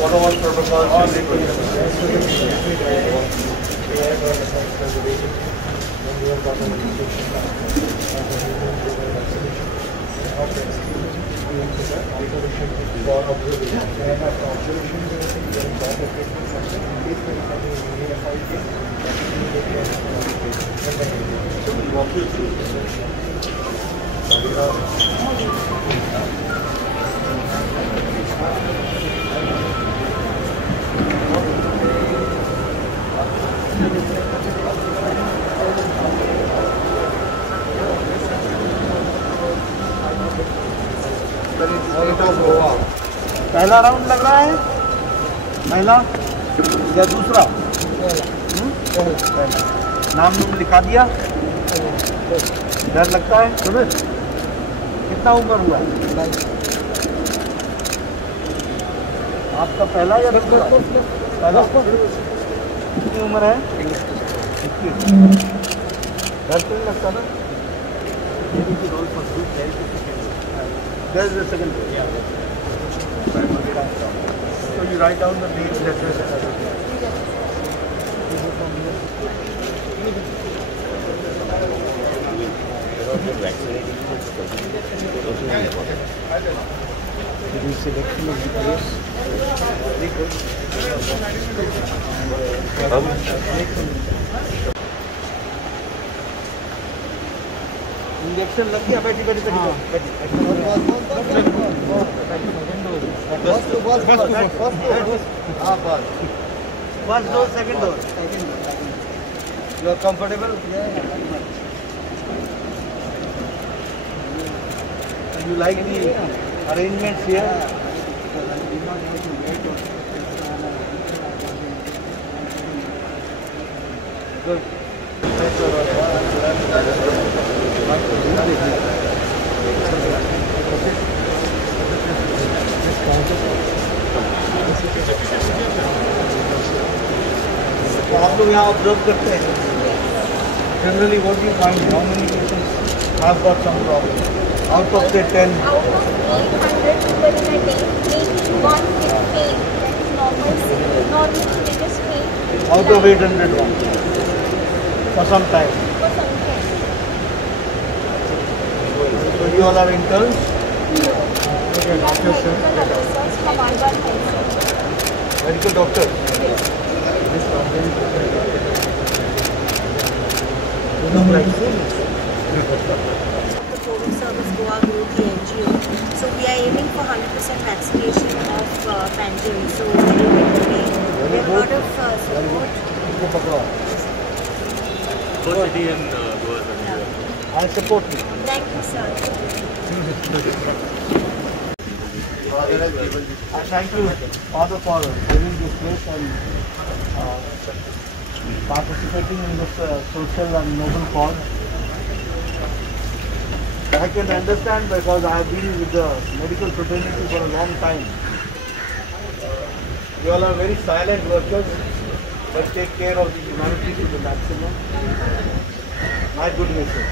What all protocols you need So we'll walk you through. पहला round लग रहा है पहला या दूसरा पहला नाम नूम लिखा दिया डर लगता है कितना उम्र हुआ है आपका पहला या दूसरा पहला कितनी उम्र है 21 डर तो नहीं लगता ना There's the second one. Yeah. So you write down the name, address, and everything. Did you selection of the place? Very good. Injection लग गया बैठी बैठी बैठी first dose second dose you are comfortable you like the arrangements here good तो आप लोग यहाँ observe करते हैं generally what you find how many patients have got some problem out of the 10 out of 800 people in a day, maybe one with pain, that is normal religious pain. out of 801 for some time. For some time. So you all are interns? Okay, medical officers from Alban Health. Medical doctor? Yes. You look like The COVID service Goa Group, the NGO. So we are aiming for 100% vaccination of Panjim. So we have a lot of support. City and Goa. I support you. Thank you, sir. Thank you, Father, for giving this place and participating in this social and noble cause. I can understand because I have been with the medical fraternity for a long time. You all are very silent workers, but take care of the humanity to the maximum. My good wishes.